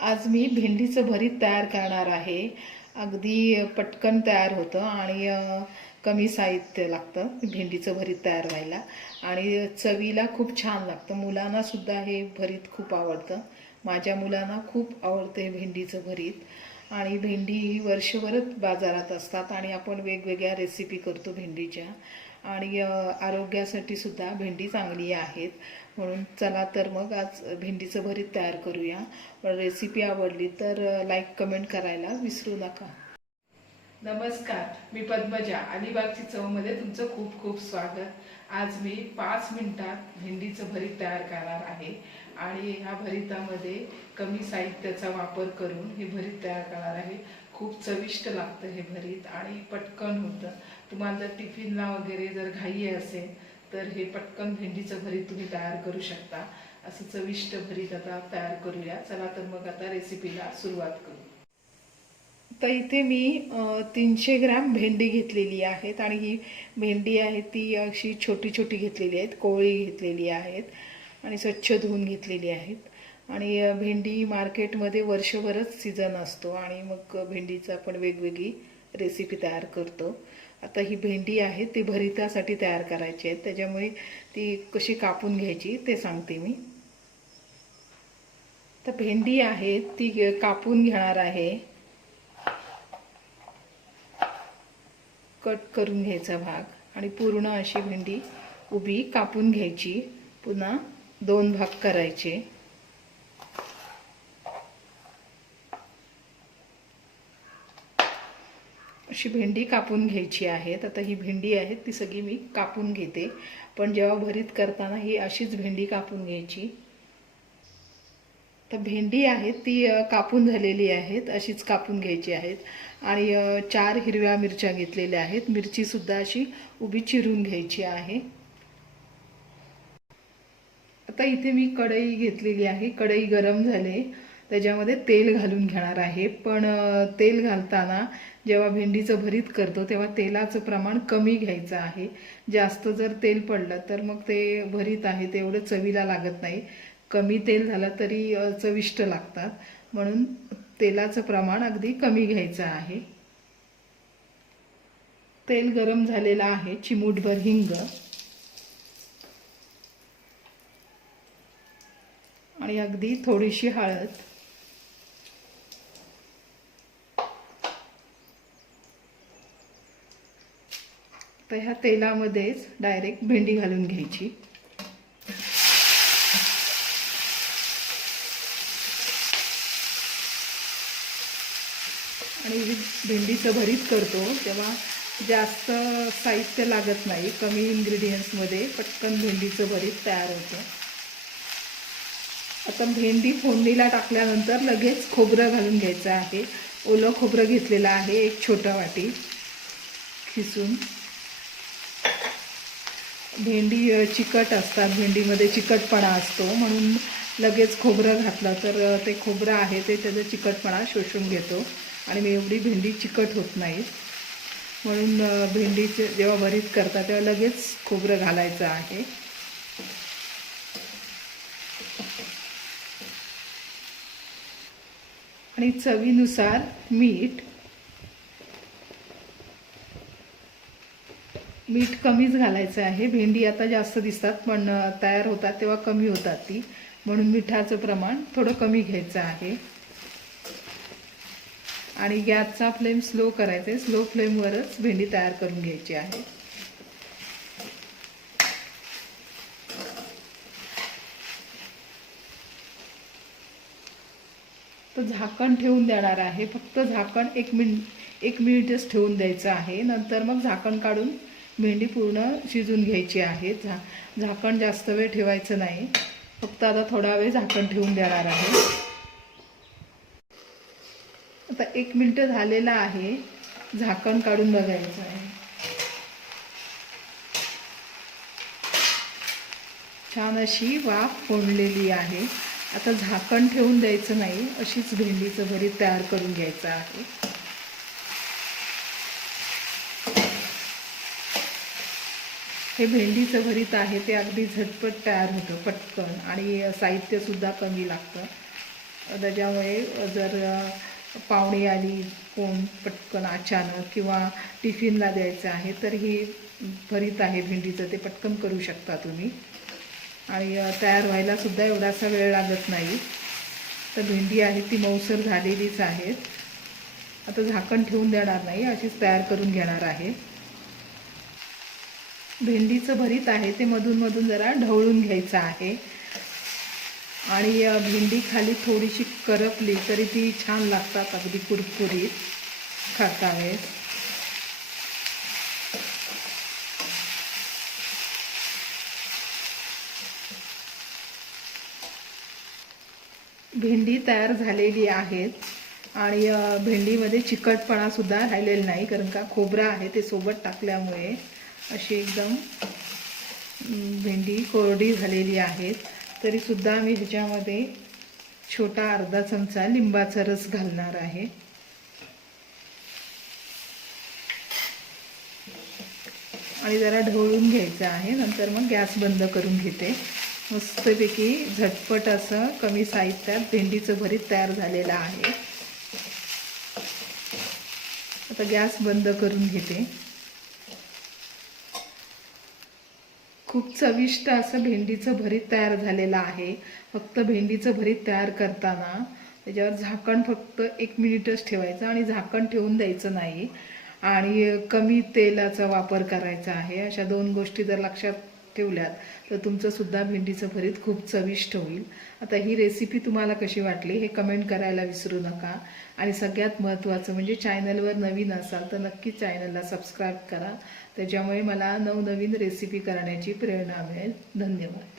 आज मी भेंडीचं भरीत तयार करणार आहे. अगदी पटकन तयार होतं आणि कमी साहित्य लागतं भेंडीचं भरीत तयार व्हायला. आणि चवीला खूप छान लागतं. मुलांनासुद्धा हे भरीत खूप आवडतं. माझ्या मुलांना खूप आवडतं हे भेंडीचं भरीत. आणि भेंडी ही वर्षभरच बाजारात असतात आणि आपण वेगवेगळ्या रेसिपी करतो भेंडीच्या. आणि आरोग्यासाठी सुद्धा भेंडी चांगली आहेत. म्हणून चला तर मग आज भेंडीचं भरीत तयार करूया. रेसिपी आवडली तर लाईक कमेंट करायला विसरू नका. नमस्कार मी पद्मजा. अलिबागची चवमध्ये तुमचं खूप खूप स्वागत. आज मी पाच मिनिटात भेंडीचं भरीत तयार करणार आहे. आणि ह्या भरितामध्ये कमी साहित्याचा वापर करून हे भरीत तयार करणार आहे. खूप चविष्ट लागतं हे भरीत आणि पटकन होतं. तुम्हाला जर टिफिनला वगैरे जर घाई असेल तर हे पटकन भेंडीचं भरीत तुम्ही तयार करू शकता. असं चविष्ट भरीत आता तयार करूया. चला तर मग आता रेसिपीला सुरुवात करू. तर इथे मी तीनशे ग्रॅम भेंडी घेतलेली आहेत आणि ही भेंडी आहे ती अशी छोटी छोटी घेतलेली आहेत कोवळी घेतलेली आहेत आणि स्वच्छ धुवून घेतलेली आहेत. आणि भेंडी मार्केटमध्ये वर्षभरच सीझन असतो आणि मग भेंडीचं आपण वेगवेगळी रेसिपी तयार करतो. आता ही भेंडी आहे ती भरितासाठी तयार करायची आहे. त्याच्यामुळे ती कशी कापून घ्यायची ते सांगते मी. तर भेंडी आहे ती कापून घेणार आहे. कट करून घ्यायचा भाग आणि पूर्ण अशी भेंडी उभी कापून घ्यायची. पुन्हा दोन भाग करायचे. अशी भेंडी कापून घ्यायची आहे. आता ही भेंडी आहे ती सगळी मी कापून घेते. पण जेव्हा भरीत करताना ही अशीच भेंडी कापून घ्यायची. तर भेंडी आहे ती कापून झालेली आहेत अशीच कापून घ्यायची आहेत. आणि चार हिरव्या मिरच्या घेतलेल्या आहेत. मिरचीसुद्धा अशी उभी चिरून घ्यायची आहे. आता इथे मी कढई घेतलेली आहे. कढई गरम झाले. त्याच्यामध्ये तेल घालून घेणार आहे. पण तेल घालताना जेव्हा भेंडीचं भरीत करतो तेव्हा तेलाचं प्रमाण कमी घ्यायचं आहे. जास्त जर तेल पडलं तर मग ते भरीत आहे ते एवढं चवीला लागत नाही. कमी तेल झालं तरी चविष्ट लागतात. म्हणून तेलाचं प्रमाण अगदी कमी घ्यायचं आहे. तेल गरम झालेलं आहे चिमूटभर हिंग. आणि अगदी थोडीशी हळद. तर ह्या तेलामध्येच डायरेक्ट भेंडी घालून घ्यायची. आणि भेंडीचं भरीत करतो तेव्हा जास्त साहित्य लागत नाही कमी इन्ग्रेडियंट्समध्ये पटकन भेंडीचं भरीत तयार होतं. आता भेंडी फोडणीला टाकल्यानंतर लगेच खोबरं घालून घ्यायचं आहे. ओलं खोबरं घेतलेलं आहे एक छोटं वाटी. खिसून. भेंडी चिकट असतात. भेंडीमध्ये चिकटपणा असतो. म्हणून लगेच खोबरं घातलं तर ते खोबरं आहे ते त्याचा चिकटपणा शोषून घेतो. आणि मी एवढी भेंडी चिकट होत नाही. म्हणून भेंडीचे जेव्हा भरीत करता तेव्हा लगेच खोबरं घालायचं आहे. आणि चवीनुसार मीठ मीठ कमीच घालायचं आहे. भेंडी आता जास्त दिसतात पण तयार होतात तेव्हा कमी होतात ती. म्हणून मिठाचं प्रमाण थोडं कमी घ्यायचं आहे. आणि गॅसचा फ्लेम स्लो करायचा आहे. स्लो फ्लेमवरच भेंडी तयार करून घ्यायची आहे. तर झाकण ठेवून देणार आहे. फक्त झाकण एक मिनिट एक मिनिटच ठेवून द्यायचं आहे. नंतर मग झाकण काढून भेंडी पूर्ण शिजून घ्यायची आहे. झा झाकण जास्त वेळ ठेवायचं नाही. फक्त आता थोडा वेळ झाकण ठेवून देणार आहे. आता एक मिनटं झालेला आहे. झाकण काढून बघायचं आहे. छान अशी वाफ फोडलेली आहे. आता झाकण ठेवून द्यायचं नाही. अशीच भेंडीचं भरीत तयार करून घ्यायचं आहे. हे भेंडीचं भरीत आहे ते अगदी झटपट तयार होतं पटकन. आणि साहित्यसुद्धा कमी लागतं. त्याच्यामुळे जर पाहुणे आली कोण पटकन अचानक किंवा टिफिनला द्यायचं आहे तर ही भरीत आहे भेंडीचं ते पटकन करू शकता तुम्ही. आणि तयार व्हायला सुद्धा एवढासा वेळ लागत नाही. तर भेंडी आहे ती मऊसर झालेलीच आहे. आता झाकण ठेवून देणार नाही अशीच तयार करून घेणार आहे. भेंडीचं भरीत आहे ते मधून मधून जरा ढवळून घ्यायचं आहे. आणि भेंडी खाली थोडीशी करपली तरी ती छान लागतात अगदी कुरकुरीत खाता वेळेस भेंडी तयार झालेली आहेत आणि भेंडीमध्ये चिकटपणा सुद्धा राहिलेला नाही कारण का खोबरा आहे ते सोबत टाकल्यामुळे. अशी एकदम भेंडी कोरडी झालेली आहेत. तरीसुद्धा मी ह्याच्यामध्ये छोटा अर्धा चमचा लिंबाचा रस घालणार आहे. आणि जरा ढवळून घ्यायचं आहे. नंतर मग गॅस बंद करून घेते. मस्तपैकी झटपट असं कमी साहित्यात भेंडीचं भरीत तयार झालेलं आहे. आता गॅस बंद करून घेते. खूप चविष्ट असं भेंडीचं भरीत तयार झालेलं आहे. फक्त भेंडीचं भरीत तयार करताना त्याच्यावर झाकण फक्त एक मिनिटच ठेवायचं आणि झाकण ठेवून द्यायचं नाही. आणि कमी तेलाचा वापर करायचा आहे. अशा दोन गोष्टी जर लक्षात ठेवल्यात तर तुमचंसुद्धा भेंडीचं भरीत खूप चविष्ट होईल. आता ही रेसिपी तुम्हाला कशी वाटली हे कमेंट करायला विसरू नका. आणि सगळ्यात महत्त्वाचं म्हणजे चॅनलवर नवीन असाल तर नक्की चॅनलला सबस्क्राईब करा. त्याच्यामुळे मला नवनवीन रेसिपी करण्याची प्रेरणा मिळेल. धन्यवाद.